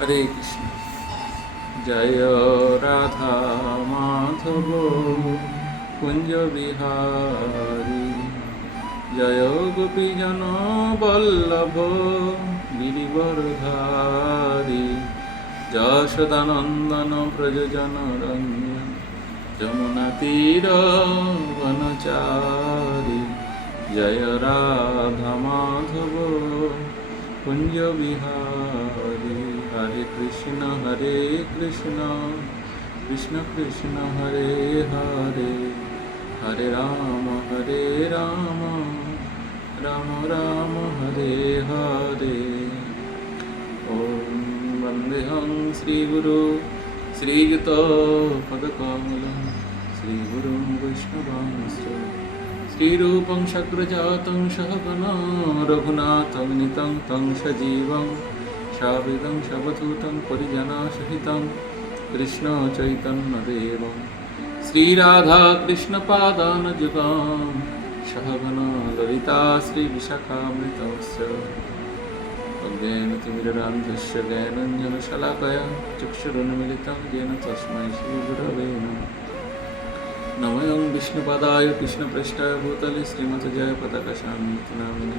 হরে কৃষ্ণ। জয় রাধা মাধব, কুঞ্জ বিহারী। জয় গোপীজন বল্লভ গিরিবরধারী যশোদানন্দন ব্রজজন রঞ্জন যমুনা তীর বনচারী। জয় রাধা মাধব, কুঞ্জ বিহারী। হরে কৃষ্ণ হরে কৃষ্ণ কৃষ্ণ কৃষ্ণ হরে হরে হরে রাম হরে রাম রাম রাম হরে হরে ॐ वन्देऽहं श्रीगुरु श्रीयुत पदकमलं श्रीगुरुं वैष्णवांश्च श्रीरूपं शक्रजातं सहगना रघुनाथं नितं तं সাবিদং সবধূতং পরিজনা সহিতং কৃষ্ণ চৈতন্যদেবং শ্রীরাধা কৃষ্ণপাদানযুগাম সহগণা ললিতা শ্রীবিশাখামৃতস্য অজ্ঞানতিমিরান্ধস্য জ্ঞানঞ্জনশলাকয়া চক্ষুরুন্মিলিतं জ্ঞান তস্मै শ্রীগুরবে নমঃ নময়ং বিষ্ণুপদায় কৃষ্ণপ্রেষ্ঠায় ভূতলে শ্রীমতজয় পতাকা শান্তি নামিনী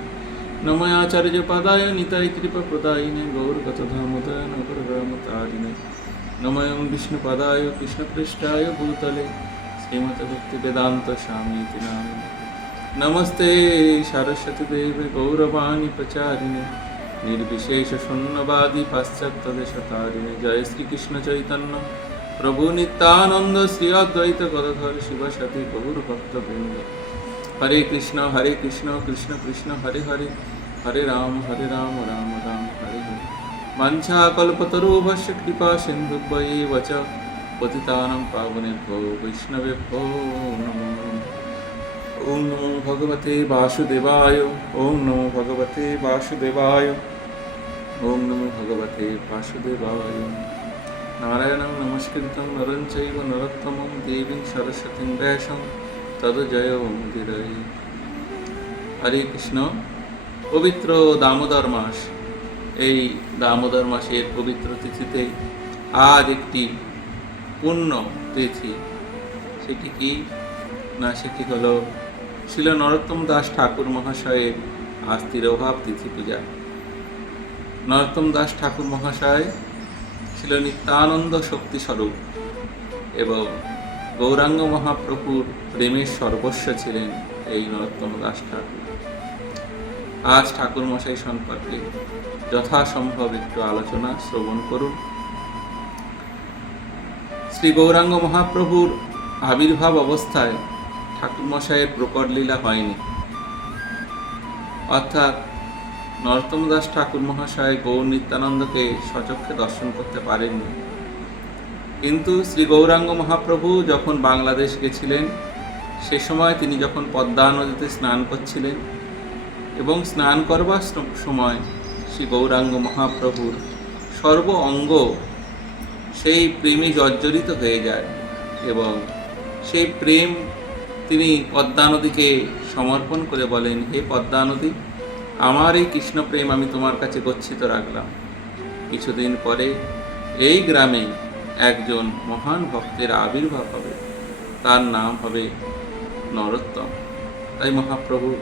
नामिने नमयाचार्यपदाय निताय कृपप्रदायिने गौरगतधामोदय नगरग्रामतारिणे नमयं विष्णुपदाय कृष्णपृष्ठाय भूतले श्रीमतभक्तिवेदान्तस्वामीति नामिने नमस्ते सरस्वतीदेवे गौरवाणी प्रचारिणे निर्विशेष शून्यवादी पाश्चात्य देशतारिणे जय श्री कृष्ण चैतन्य प्रभु नित्यानंद श्री अद्वैत गदधर शिव सती হরে কৃষ্ণ হরে কৃষ্ণ কৃষ্ণ কৃষ্ণ, হরে হরে হরে রাম হরে রাম রাম রাম, হরে হরে। বাঞ্ছা কল্পতরুভশ্য কৃপা সিন্ধুভয়ে বচ পতিতানাং পাবনেভ্যো বৈষ্ণবেভ্যো নমো। ওম নমো ভগবতে বাসুদেবায়, ওম নমো ভগবতে বাসুদেবায়, ওম নমো ভগবতে বাসুদেবায়। নারায়ণং নমস্কৃত নরঞ্চৈব নরোত্তমং দেবীং সরস্বতীং ব্যাসং। তদজয় মুদিরয় হরে কৃষ্ণ। পবিত্র দামোদর মাস। এই দামোদর মাসের পবিত্র তিথিতে আজ একটি পূর্ণ তিথি। সেটি কি? না, সেটি হলো শিল নরোত্তম দাস ঠাকুর মহাশয়ের আস্তির অভাব তিথি পূজা। নরোত্তম দাস ঠাকুর মহাশয় ছিল নিত্যানন্দ শক্তি স্বরূপ এবং গৌরাঙ্গ মহাপ্রভুর প্রেমের সর্বস্ব ছিলেন এই নরোত্তম দাস ঠাকুর। আজ ঠাকুর মশাই সম্পর্কে যথাসম্ভব একটু আলোচনা, শ্রবণ করুন। শ্রী গৌরাঙ্গ মহাপ্রভুর আবির্ভাব অবস্থায় ঠাকুর মশাইয়ের প্রকট লীলা হয়নি। অর্থাৎ নরোত্তম দাস ঠাকুর মহাশয় গৌর নিত্যানন্দকে সচক্ষে দর্শন করতে পারেননি। কিন্তু শ্রী গৌরাঙ্গ মহাপ্রভু যখন বাংলাদেশ গেছিলেন, সে সময় তিনি যখন পদ্মা নদীতে স্নান করছিলেন এবং স্নান করবার সময় শ্রী গৌরাঙ্গ মহাপ্রভুর সর্ব অঙ্গ সেই প্রেমে জর্জরিত হয়ে যায় এবং সেই প্রেম তিনি পদ্মা নদীকে সমর্পণ করে বলেন, হে পদ্মা নদী, আমার এই কৃষ্ণ প্রেম আমি তোমার কাছে গচ্ছিত রাখলাম। কিছুদিন পরে এই গ্রামে একজন মহান ভক্তের আবির্ভাব হবে। তার নাম হবে নরোত্তম। তাই মহাপ্রভু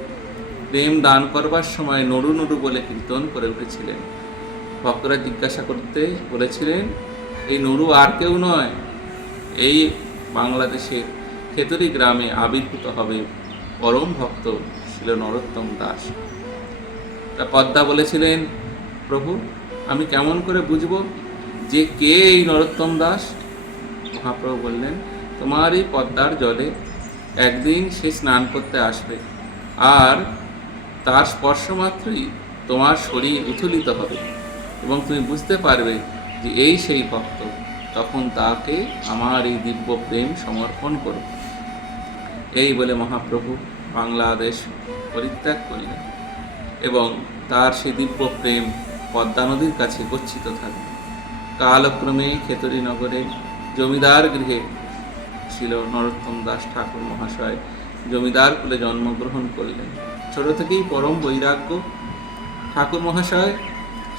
প্রেম দান করবার সময় নরু নরু বলে কীর্তন করে উঠেছিলেন। ভক্তরা জিজ্ঞাসা করতে বলেছিলেন, এই নরু আর কেউ নয়। এই বাংলাদেশের খেতরি গ্রামে আবির্ভূত হবে পরম ভক্ত ছিল নরোত্তম দাস। তা পদ্মা বলেছিলেন, প্রভু, আমি কেমন করে বুঝব যে কে এই নরোত্তম দাস? মহাপ্রভু বললেন তোমার এই পদ্মার জলে একদিন সে স্নান করতে আসবে, আর তার স্পর্শ মাত্রই তোমার শরীর উথলিত হবে এবং তুমি বুঝতে পারবে যে এই সেই ভক্ত, তখন তাকে আমার এই দিব্য প্রেম সমর্পণ করো। এই বলে মহাপ্রভু বাংলাদেশ পরিত্যাগ করলেন এবং তার সেই দিব্য প্রেম পদ্মা নদীর কাছে গচ্ছিত থাকবে কালক্রমে খেতরি নগরে জমিদার গৃহে ছিল নরোত্তম দাস ঠাকুর মহাশয়। জমিদার কুলে জন্মগ্রহণ করলেন। ছোট থেকেই পরম বৈরাগ্য। ঠাকুর মহাশয়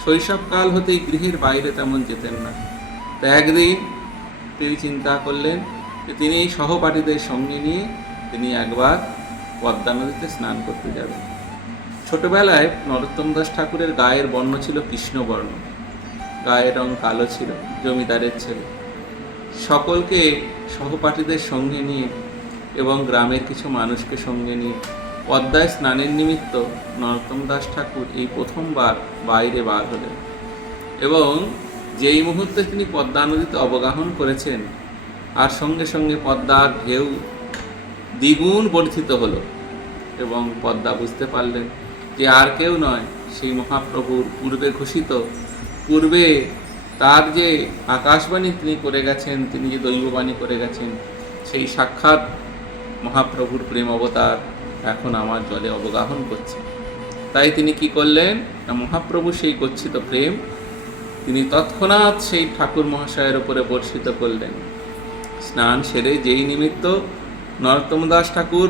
শৈশবকাল হতেই গৃহের বাইরে তেমন যেতেন না। তা একদিন তিনি চিন্তা করলেন যে তিনি এই সহপাঠীদের সঙ্গে নিয়ে তিনি একবার পদ্মা নদীতে স্নান করতে যাবেন। ছোটবেলায় নরোত্তম দাস ঠাকুরের গায়ের বর্ণ ছিল কৃষ্ণবর্ণ। গায়ের রং কালো ছিল, জমিদারের ছেলে। সকলকে সহপাঠীদের সঙ্গে নিয়ে এবং গ্রামের কিছু মানুষকে সঙ্গে নিয়ে পদ্মায় স্নানের নিমিত্ত নরোত্তম দাস ঠাকুর এই প্রথমবার বাইরে বার হলেন এবং যেই মুহূর্তে তিনি পদ্মা নদীতে অবগাহন করেছেন আর সঙ্গে সঙ্গে পদ্মার ঢেউ দ্বিগুণ বর্ধিত হলো এবং পদ্মা বুঝতে পারলেন যে আর কেউ নয় সেই মহাপ্রভুর পূর্বে ঘোষিত পূর্বে তার যে আকাশবাণী তিনি করে গেছেন, তিনি যে দৈববাণী করে গেছেন, সেই সাক্ষাৎ মহাপ্রভুর প্রেম অবতার এখন আমার জলে অবগাহন করছে। তাই তিনি কি করলেন? না, মহাপ্রভু সেই গচ্ছিত প্রেম তিনি তৎক্ষণাৎ সেই ঠাকুর মহাশয়ের উপরে বর্ষিত করলেন। স্নান সেরে যেই নিমিত্ত নরোত্তম দাস ঠাকুর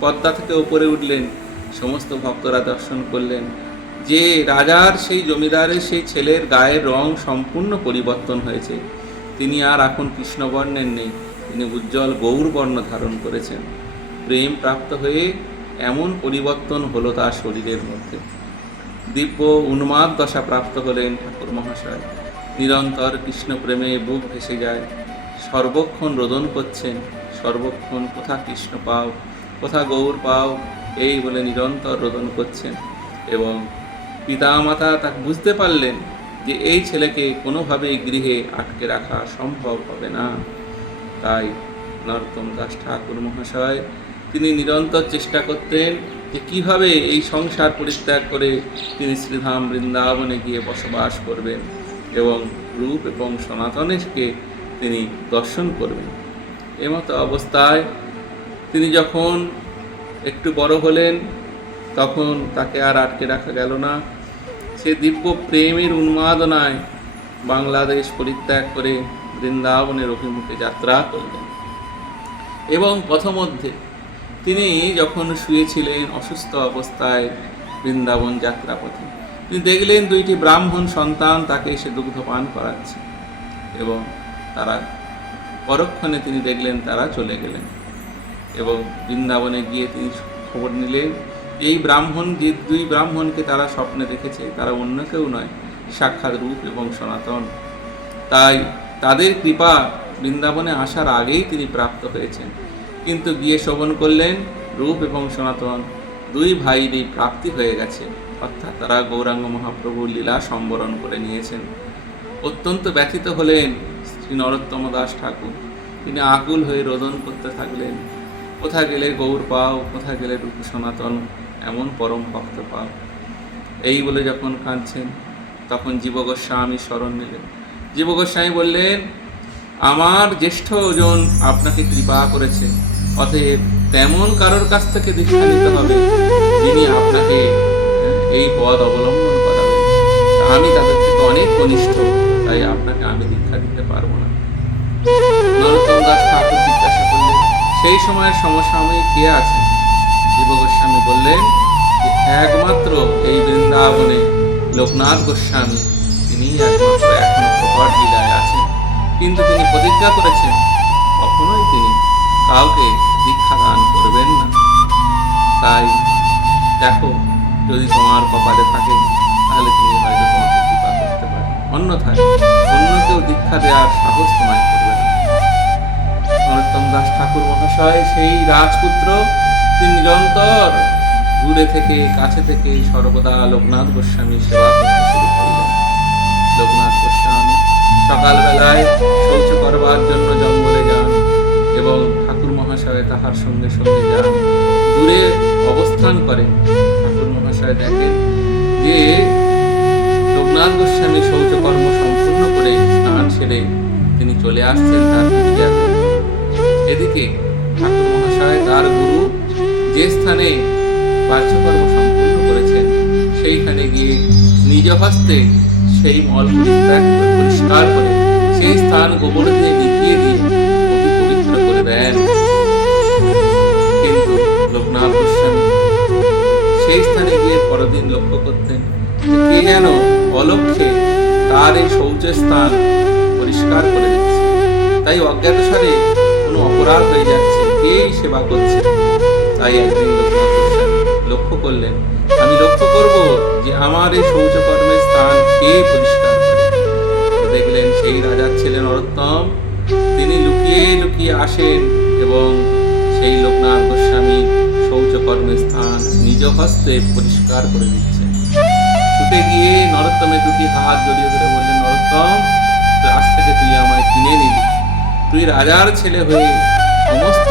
পদ্মা থেকে উপরে উঠলেন, সমস্ত ভক্তরা দর্শন করলেন। যে রাজার সেই জমিদারের সেই ছেলের গায়ের রং সম্পূর্ণ পরিবর্তন হয়েছে। তিনি আর এখন কৃষ্ণবর্ণের নেই। তিনি উজ্জ্বল গৌরবর্ণ ধারণ করেছেন। প্রেম প্রাপ্ত হয়ে এমন পরিবর্তন হলো তার শরীরের মধ্যে। দিব্য উন্মাদ দশা প্রাপ্ত হলেন ঠাকুর মহাশয়। নিরন্তর কৃষ্ণ প্রেমে বুক ভেসে যায়। সর্বক্ষণ রোদন করছেন। সর্বক্ষণ কোথা কৃষ্ণ পাও? কোথা গৌর পাও? এই বলে নিরন্তর রোদন করছেন এবং পিতামাতা তাকে বুঝতে পারলেন যে এই ছেলেকে কোনোভাবেই গৃহে আটকে রাখা সম্ভব হবে না। তাই নরোত্তম দাস ঠাকুর মহাশয় তিনি নিরন্তর চেষ্টা করতেন যে কীভাবে এই সংসার পরিত্যাগ করে তিনি শ্রীধাম বৃন্দাবনে গিয়ে বসবাস করবেন এবং রূপ এবং সনাতনেশকে তিনি দর্শন করবেন। এমতো অবস্থায় তিনি যখন একটু বড় হলেন, তখন তাকে আর আটকে রাখা গেল না। সে দিব্য প্রেমের উন্মাদনায় বাংলাদেশ পরিত্যাগ করে বৃন্দাবনের অভিমুখে যাত্রা করলেন। এবং পথমধ্যে তিনি যখন শুয়েছিলেন অসুস্থ অবস্থায় বৃন্দাবন যাত্রাপথে তিনি দেখলেন দুইটি ব্রাহ্মণ সন্তান তাকে এসে দুগ্ধ পান করাচ্ছে এবং তারা পরক্ষণে তিনি দেখলেন তারা চলে গেলেন এবং বৃন্দাবনে গিয়ে তিনি খবর নিলেন এই ব্রাহ্মণ যে দুই ব্রাহ্মণকে তারা স্বপ্নে দেখেছে, তারা অন্য কেউ নয়, সাক্ষাৎ রূপ এবং সনাতন। তাই তাদের কৃপা বৃন্দাবনে আসার আগেই তিনি প্রাপ্ত হয়েছেন। কিন্তু গিয়ে শোভন করলেন, রূপ এবং সনাতন দুই ভাইরই প্রাপ্তি হয়ে গেছে। অর্থাৎ তারা গৌরাঙ্গ মহাপ্রভুর লীলা সম্বরণ করে নিয়েছেন। অত্যন্ত ব্যথিত হলেন শ্রী নরোত্তম দাস ঠাকুর। তিনি আকুল হয়ে রোদন করতে থাকলেন। কোথা গেলে গৌর পাও কোথা গেলে রূপ সনাতন এমন পরম ভক্ত পাও। এই বলে যখন কাঁদছেন তখন জীবগোস্বামী স্মরণ নিলেন। জীবগোস্বামী বললেন আমার জ্যেষ্ঠ ওজন আপনাকে কৃপা করেছে অতএব তেমন কারোর কাছ থেকে দীক্ষা নিতে হবে যিনি আপনাকে হ্যাঁ, এই পদ অবলম্বন করাবেন। আমি তাদের থেকে অনেক কনিষ্ঠ তাই আপনাকে আমি দীক্ষা দিতে পারব না। নরোত্তম দাস ঠাকুর সেই সময়ের সমসাময়িক কে আছেন? জীব গোস্বামী বললেন, একমাত্র এই বৃন্দাবনে লোকনাথ গোস্বামী। তিনি একমাত্র এখনও আছেন। কিন্তু তিনি প্রতিজ্ঞা করেছেন, কখনোই তিনি কাউকে দীক্ষা দান করবেন না। তাই দেখো, যদি তোমার কপালে থাকে, তাহলে তিনি হয়তো তোমাকে কৃপা করতে পারেন অন্যথায় অন্য কেউ দীক্ষা দেওয়ার সাহস তোমায় করবে দাস ঠাকুর মহাশয়, সেই রাজপুত্র তিনি নিরন্তর দূরে থেকে, কাছে থেকে সর্বদা লোকনাথ গোস্বামী সেবা করতে শুরু করলেন। লোকনাথ গোস্বামী সকালবেলায় শৌচ করবার জন্য জঙ্গলে যান এবং ঠাকুর মহাশয় তাহার সঙ্গে সঙ্গে যান। দূরে অবস্থান করে ঠাকুর মহাশয় দেখেন যে লোকনাথ গোস্বামী শৌচকর্ম সম্পূর্ণ করে স্নান সেরে তিনি চলে আসছেন তার এদিকে ঠাকুর মহাশয় তার গুরু যে স্থানে কার্যকর্ম সম্পূর্ণ করেছেন, সেইখানে গিয়ে নিজ হস্তে সেই মল করে- পরিষ্কার করে সেই স্থান গোবর দিয়ে লিখিয়ে দিয়ে অতি পবিত্র করে দেন। কিন্তু লোকনাথ গোস্বামী সেই স্থানে গিয়ে পরদিন লক্ষ্য করতেন কে যেন অলক্ষ্যে তার এই শৌচের স্থান পরিষ্কার করে দিচ্ছে। তাই অজ্ঞাতসারে অপরাধ হয়ে যাচ্ছে, কে এই সেবা করছে? তাই একদিন লক্ষ্য করলেন আমি লক্ষ্য করব যে আমার এই শৌচকর্মের স্থান কে পরিষ্কার করে? দেখলেন সেই রাজার ছেলে নরোত্তম, তিনি লুকিয়ে লুকিয়ে আসেন এবং সেই লোকনাথ গোস্বামী শৌচকর্মের স্থান নিজ হস্তে পরিষ্কার করে দিচ্ছেন। ছুটে গিয়ে নরোত্তমের দুটি হাত জড়িয়ে ধরে বললেন, নরোত্তম আজ থেকে তুই আমায় কিনে নিলি তুই রাজার ছেলে হয়ে সমস্ত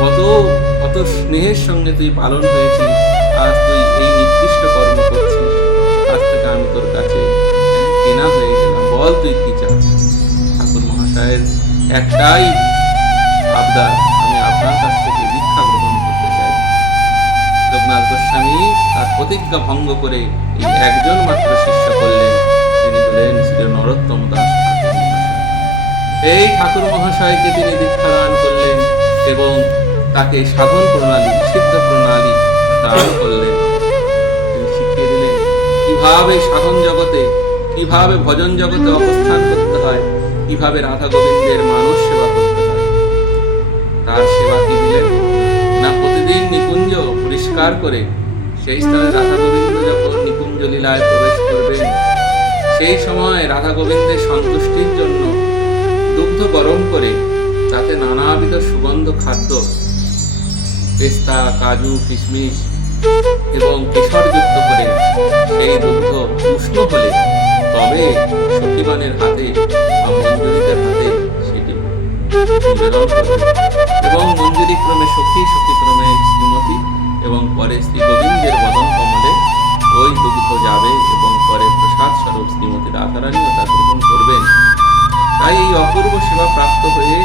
কত কত স্নেহের সঙ্গে তুই পালন হয়েছিস, আজ তুই এই নির্দিষ্ট কর্ম করছিস। আজ থেকে আমি তোর কাছে কেনা হয়ে গেলাম। বল তুই কি চাস? ঠাকুর মহাশয়ের একটাই আবদার, আমি আপনার কাছ থেকে দীক্ষা গ্রহণ করতে চাই। লোকনাথ গোস্বামী তার প্রতিজ্ঞা ভঙ্গ করে এই একজন মাত্র শিষ্য করলেন। তিনি হলেন শ্রী নরোত্তম দাস। এই ঠাকুর মহাশয়কে তিনি দীক্ষা দান করলেন এবং তাকে সাধন প্রণালী, সিদ্ধ প্রণালী দান করলেন। তিনি শিখিয়ে দিলেন, কীভাবে সাধন জগতে, কীভাবে ভজন জগতে অবস্থান করতে হয়, কীভাবে রাধা গোবিন্দের মানুষ সেবা করতে হয়। তার সেবা কি দিলেন? না প্রতিদিন নিকুঞ্জ পরিষ্কার করে সেই স্থানে রাধা গোবিন্দ যখন নিকুঞ্জ লীলায় প্রবেশ করবেন, সেই সময় রাধা গোবিন্দের সন্তুষ্টির জন্য দুগ্ধ গরম করে তাতে নানাবিধ সুগন্ধ খাদ্য, পেস্তা, কাজু, কিশমিশ এবং কেশরযুক্ত করে সেই দুগ্ধ উষ্ণ হলে তবে সখীগণের হাতে মঞ্জুরিদের হাতে সেটি এবং মঞ্জুরি ক্রমে সখী সখী ক্রমে শ্রীমতী এবং পরে শ্রী গোবিন্দের বদন কমলে ওই দুগ্ধ যাবে এবং পরে প্রসাদ স্বরূপ শ্রীমতী রাধারানীও এই অপূর্ব সেবা প্রাপ্ত হয়ে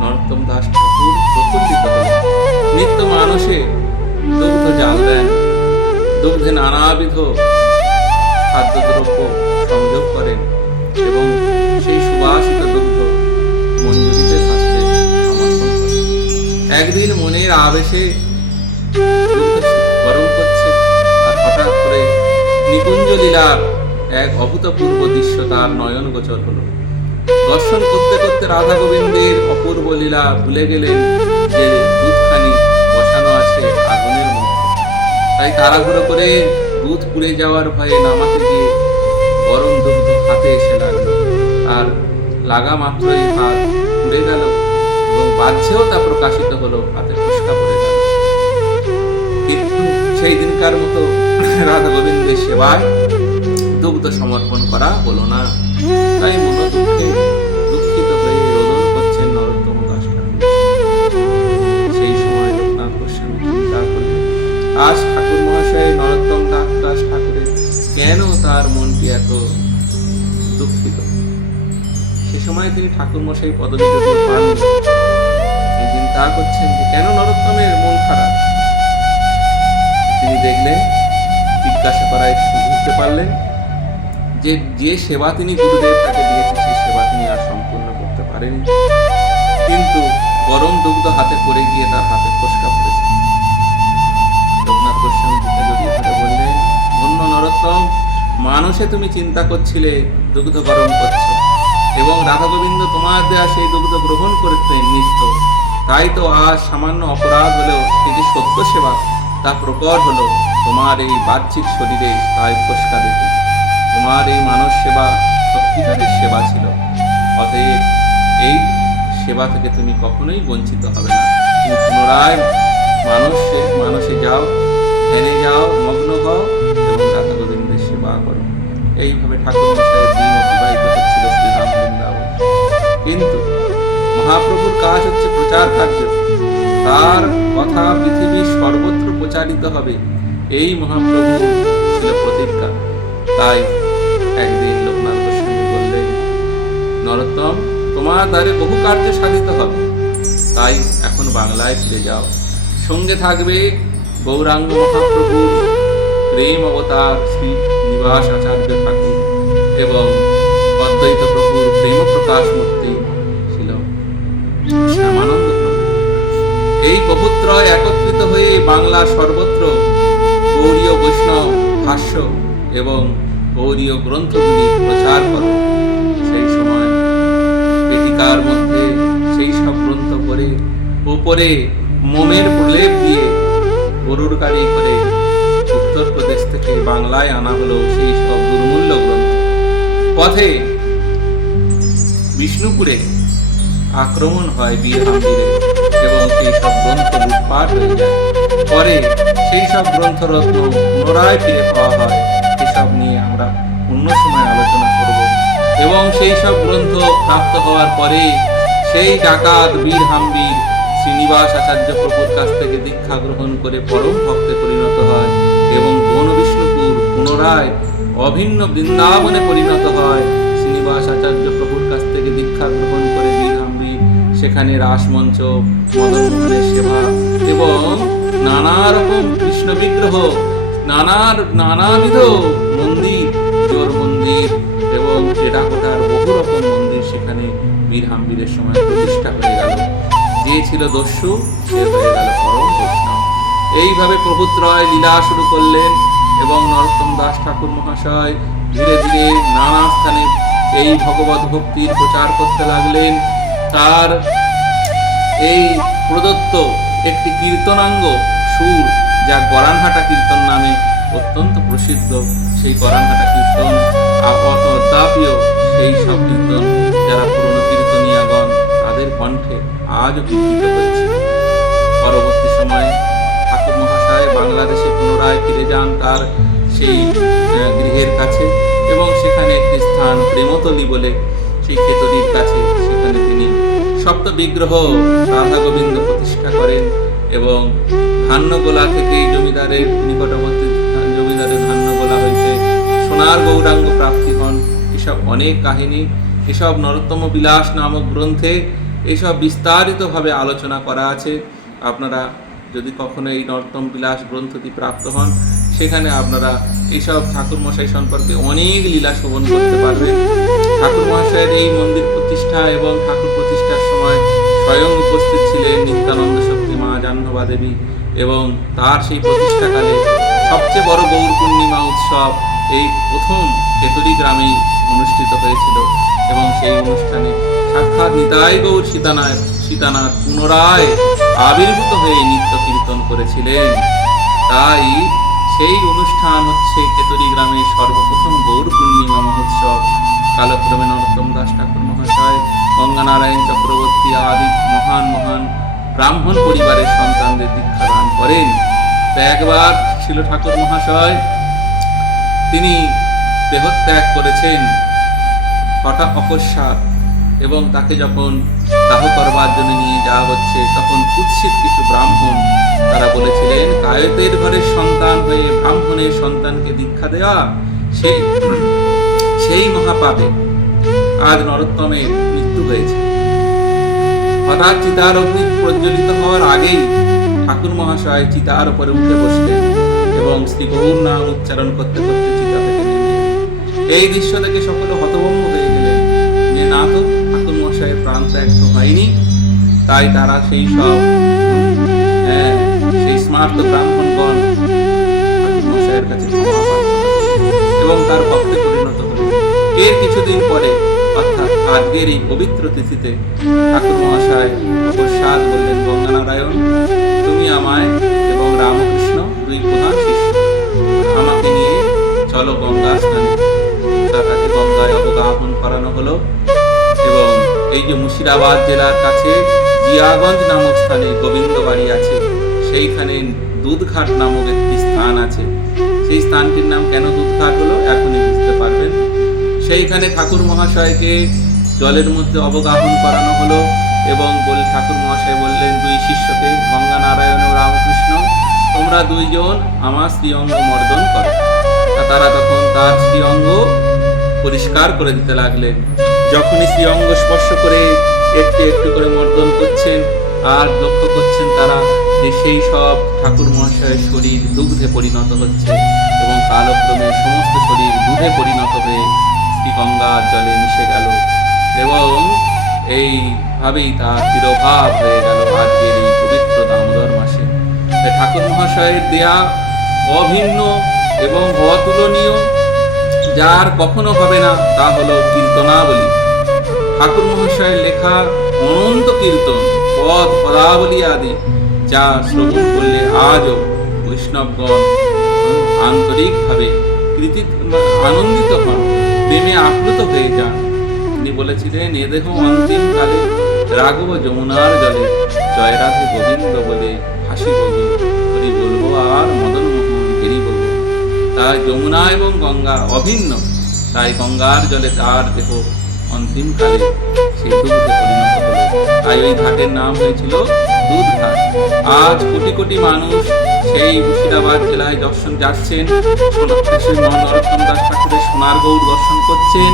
নরোত্তম দাস ঠাকুর প্রফুল্লিত হলেন। নিত্য মানুষে দুগ্ধ জাল দেন। দুগ্ধে নানাবিধ খাদ্যদ্রব্য সংযোগ করেন এবং সেই সুবাসিত দুগ্ধ মঞ্জুরিতে করেন। একদিন মনের আবেশে গরম করছে আর হঠাৎ করে নিকুঞ্জ লীলার এক অভূতপূর্ব দৃশ্য তার নয়ন গোচর হলো। দর্শন করতে করতে রাধা গোবিন্দের অপূর্ব লীলা ভুলে গেলেন যে দুধখানি বসানো আছে আগুনের মধ্যে। তাই তাড়াহুড়ো করে দুধ পুড়ে যাওয়ার ভয়ে নামাতে গিয়ে গরম দুগ্ধ হাতে এসে লাগল। আর লাগা মাত্রই হাত পুড়ে গেল এবং বাহ্যেও তা প্রকাশিত হলো, হাতে ফুসকা পড়ে গেল। কিন্তু সেই দিনকার মতো রাধা গোবিন্দের সেবায় দুগ্ধ সমর্পণ করা হলো না। তাই মন দুঃখে আজ ঠাকুর মহাশয় নরোত্তম দাস ঠাকুরের কেন তার মনটি এত দুঃখিত? সে সময় তিনি ঠাকুর মশাই পদবী চিন্তা করছেন যে, কেন নরোত্তমের মন খারাপ? তিনি দেখলেন, জিজ্ঞাসা করায় বুঝতে পারলেন যে যে সেবা তিনি গুরুদেব তাকে দিয়েছে সেই সেবা তিনি আর সম্পূর্ণ করতে পারেনি কিন্তু গরম দুগ্ধ হাতে পড়ে গিয়ে তার হাতে ফসকা ধন্য নরোত্তম। মানুষে তুমি চিন্তা করছিলে, দুগ্ধ গরম করছ। এবং রাধা গোবিন্দ তোমার দেয়া সেই দুগ্ধ গ্রহণ করতেন নিত্য। তাই তো আজ সামান্য অপরাধ হলেও এই সত্য সেবা, তা প্রকট হলো। তোমার এই বাহ্যিক শরীরে তাই ফসকা দেখে তোমার এই মানব সেবা সত্যিকারের সেবা ছিল। অতএব এই সেবা থেকে তুমি কখনোই বঞ্চিত হবে না। তুমি পুনরায় মানুষে মানুষে যাও ধ্যানে যাও, মগ্ন হও। এবং রাধা গোবিন্দের সেবা করো। এইভাবে ঠাকুর অতিবাহিত হচ্ছিল শ্রীরাম বৃন্দাবন কিন্তু মহাপ্রভুর কাজ হচ্ছে প্রচার কার্য। তার কথা পৃথিবীর সর্বত্র প্রচারিত হবে। এই মহাপ্রভু ছিল প্রতিজ্ঞা। তাই একদিন লোকনাথ গোস্বামী বললেন, নরোত্তম, তোমার দ্বারে বহু কার্য সাধিত হবে। তাই এখন বাংলায় ফিরে যাও। সঙ্গে থাকবে গৌরাঙ্গ মহাপ্রভুর প্রেম অবতার শ্রী নিবাস আচার্য ঠাকুর এবং অদ্বৈত প্রভুর প্রেম প্রকাশ মূর্তি ছিল এই পবিত্র একত্রিত হয়ে বাংলা সর্বত্র গৌরীয় বৈষ্ণব ভাষ্য এবং গৌরীয় গ্রন্থগুলি প্রচার করো। সেই সময় পেটিকার মধ্যে সেই সব গ্রন্থ পড়ে উপরে মোমের প্রলেপ দিয়ে গরুর গাড়ি করে উত্তরপ্রদেশ থেকে বাংলায় আনা হলো সেই সব দুর্মূল্য গ্রন্থ। পথে বিষ্ণুপুরে আক্রমণ হয় বীর হাম্বিরে এবং সেই সব গ্রন্থ লুটপাট হয়ে যায়। পরে সেই সব গ্রন্থরত্ন পুনরায় ফিরে পাওয়া হয়। এসব নিয়ে আমরা অন্য সময় আলোচনা করব। এবং সেই সব গ্রন্থ প্রাপ্ত হওয়ার পরে সেই ডাকাত বীর হাম্বির শ্রীনিবাস আচার্য প্রভুর কাছ থেকে দীক্ষা গ্রহণ করে পরম ভক্তে পরিণত হয়। পুনরায় অভিন্ন বৃন্দাবনে পরিণত হয়। শ্রীনিবাস আচার্য প্রভুর কাছ থেকে দীক্ষা গ্রহণ করে বীরহাম্বি সেখানে রাসমঞ্চ মদন মোহনের সেবা এবং নানা রকম কৃষ্ণ বিগ্রহ নানার নানাবিধ মন্দির, জোর মন্দির এবং টেরাকোটার বহু রকম মন্দির সেখানে বীরহাম্বীরের সময় প্রতিষ্ঠা হয়ে গেল। যে ছিল দস্যু, সে হয়ে গেল পরম বৈষ্ণব এইভাবে প্রভুত্রয় লীলা শুরু করলেন। এবং নরোত্তম দাস ঠাকুর মহাশয় ধীরে ধীরে নানা স্থানে এই ভগবত ভক্তির প্রচার করতে লাগলেন। তার এই প্রদত্ত একটি কীর্তনাঙ্গ সুর, যা গরানহাটা কীর্তন নামে অত্যন্ত প্রসিদ্ধ, সেই গরানহাটা কীর্তন অদ্যাপিও সেই সব কীর্তন যারা পুরনো কীর্তনিয়াগণ তাদের কণ্ঠে আজও কীর্তিত হচ্ছে। পরবর্তী সময়ে স্থান প্রেমতলি বলে সেই খেতরির কাছে সেখানে তিনি সপ্ত বিগ্রহ রাধা গোবিন্দ প্রতিষ্ঠা করেন এবং ধান্যগোলা থেকে জমিদারের নিকটবর্তী জমিদারের ধান্যগোলা হইতে সোনার গৌরাঙ্গ প্রাপ্তি হন। এসব অনেক কাহিনী, এসব নরোত্তম বিলাস নামক গ্রন্থে এসব বিস্তারিতভাবে আলোচনা করা আছে। আপনারা যদি কখনো এই নর্তম বিলাস গ্রন্থটি প্রাপ্ত হন, সেখানে আপনারা এইসব ঠাকুর মশাই সম্পর্কে অনেক লীলা শোভন করতে পারবেন ঠাকুর মহাশয়ের এই মন্দির প্রতিষ্ঠা এবং ঠাকুর প্রতিষ্ঠার সময় স্বয়ং উপস্থিত ছিলেন নিত্যানন্দ শক্তি মা জাহ্নবা দেবী এবং তার সেই প্রতিষ্ঠাকালে সবচেয়ে বড় গৌর পূর্ণিমা উৎসব এই প্রথম কেতরি গ্রামেই অনুষ্ঠিত হয়েছিল এবং সেই অনুষ্ঠানে সাক্ষাৎ নিতাই গৌর সীতানায় সীতানাথ পুনরায় আবির্ভূত হয়ে নৃত্য কীর্তন করেছিলেন। তাই সেই অনুষ্ঠান হচ্ছে কেতরি গ্রামের সর্বপ্রথম গৌর পূর্ণিমা মহোৎসব। কালক্রমে নরোত্তম দাস ঠাকুর মহাশয়, গঙ্গানারায়ণ চক্রবর্তী আদি মহান মহান ব্রাহ্মণ পরিবারের সন্তানদের দীক্ষা দান করেন। একবার ছিল ঠাকুর মহাশয়, তিনি দেহত্যাগ করেছেন। হঠাৎ অকস্মাৎ এবং তাকে যখন দাহ করবার জন্য নিয়ে যাওয়া হচ্ছে। তখন কুৎসিত কিছু ব্রাহ্মণ তারা বলেছিলেন, কায়তের ঘরের সন্তান হয়ে ব্রাহ্মণের সন্তানকে দীক্ষা দেওয়া, সেই সেই মহাপাপে আজ নরোত্তমের মৃত্যু হয়েছে। হঠাৎ চিতার অগ্নি প্রজ্বলিত হওয়ার আগেই ঠাকুর মহাশয় চিতার উপরে উঠে বসলেন এবং শ্রী গৌর নাম উচ্চারণ করতে করতে চিতা থেকে এই দৃশ্য থেকে সকলে হতভম্ব হয়ে গেলেন। যে না তো প্রাণ ত্যাগ তো হয়নি। তাই তারা সেই সব হ্যাঁ, সেই স্মার্ত ব্রাহ্মণগণ এবং তার ভক্তে পরিণত হলেন। এর কিছুদিন পরে অর্থাৎ আজকের এই পবিত্র তিথিতে ঠাকুর মহাশয় প্রসাদ বললেন গঙ্গানারায়ণ তুমি আমায় এবং রামকৃষ্ণ দুই প্রধান শিষ্য আমাকে নিয়ে চলো গঙ্গা স্নানে। তাকে গঙ্গায় অবগাহন করানো হলো। এই যে মুর্শিদাবাদ জেলার কাছে জিয়াগঞ্জ নামক স্থানে গোবিন্দ বাড়ি আছে, সেইখানে দুধঘাট নামক একটি স্থান আছে। সেই স্থানটির নাম কেন দুধঘাট হলো, এখনই বুঝতে পারবেন। সেইখানে ঠাকুর মহাশয়কে জলের মধ্যে অবগাহন করানো হলো এবং বলে ঠাকুর মহাশয় বললেন, দুই শিষ্যকে, গঙ্গা নারায়ণ ও রামকৃষ্ণ, তোমরা দুইজন আমার শ্রীঅঙ্গ মর্দন করো। তারা তখন তার শ্রীঅঙ্গ পরিষ্কার করে দিতে লাগলেন। যখনই শ্রীঅঙ্গ স্পর্শ করে একটু একটু করে মর্দন করছেন আর লক্ষ্য করছেন তারা যে সেই সব ঠাকুর মহাশয়ের শরীর দুগ্ধে পরিণত হচ্ছে এবং কালক্রমে সমস্ত শরীর দুধে পরিণত হয়ে শ্রী গঙ্গার জলে মিশে গেল। এবং এইভাবেই তার তিরোভাব হয়ে গেল আজকের এই পবিত্র দামোদর মাসে। ঠাকুর মহাশয়ের দেয়া অভিন্ন এবং অতুলনীয়, যার কখনো হবে না, তা হলো কীর্তনাবলী। ঠাকুর মহাশয়ের লেখা অনন্ত কীর্তন, পদ, পদাবলী আদি, যা শ্রবণ করলে আজও বৈষ্ণবগণ আন্তরিকভাবে কৃতি আনন্দিত হন, প্রেমে আপ্লুত হয়ে যান। তিনি বলেছিলেন, এ দেহ অন্তিম কালে রাঘব যমুনার জলে জয় রাধে গোবিন্দ বলে হাসি বলব হরি বলব, আর মদন মোহন গিরি বলব তাই যমুনা এবং গঙ্গা অভিন্ন। তাই গঙ্গার জলে তার দেহ অন্তিমকালে সেই দুধে পরিণত তাই ওই ঘাটের নাম হয়েছিল দুধ ঘাট। আজ কোটি কোটি মানুষ সেই মুর্শিদাবাদ জেলায় দর্শন যাচ্ছেন। শ্রী দাস ঠাকুরের সোনার গৌর দর্শন করছেন,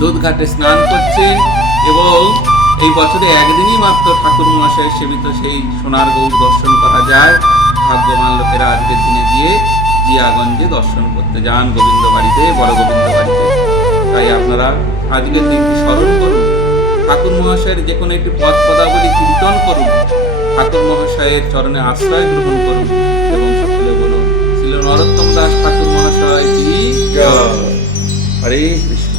দুধ ঘাটে স্নান করছেন এবং এই বছরে একদিনই মাত্র ঠাকুর মহাশয় সেবিত সেই সোনার গৌর দর্শন করা যায়। ভাগ্যবান লোকেরা আজকের দিনে গিয়ে জিয়াগঞ্জে দর্শন করতে যান গোবিন্দ বাড়িতে বড় গোবিন্দ বাড়িতে তাই আপনারা আজকের দিনটি স্মরণ করুন। ঠাকুর মহাশয়ের যে কোনো একটি পদ পদাবলী কীর্তন করুন। ঠাকুর মহাশয়ের চরণে আশ্রয় গ্রহণ করুন এবং সকলে বলুন ছিল নরোত্তম দাস ঠাকুর মহাশয়, কি। হরে কৃষ্ণ।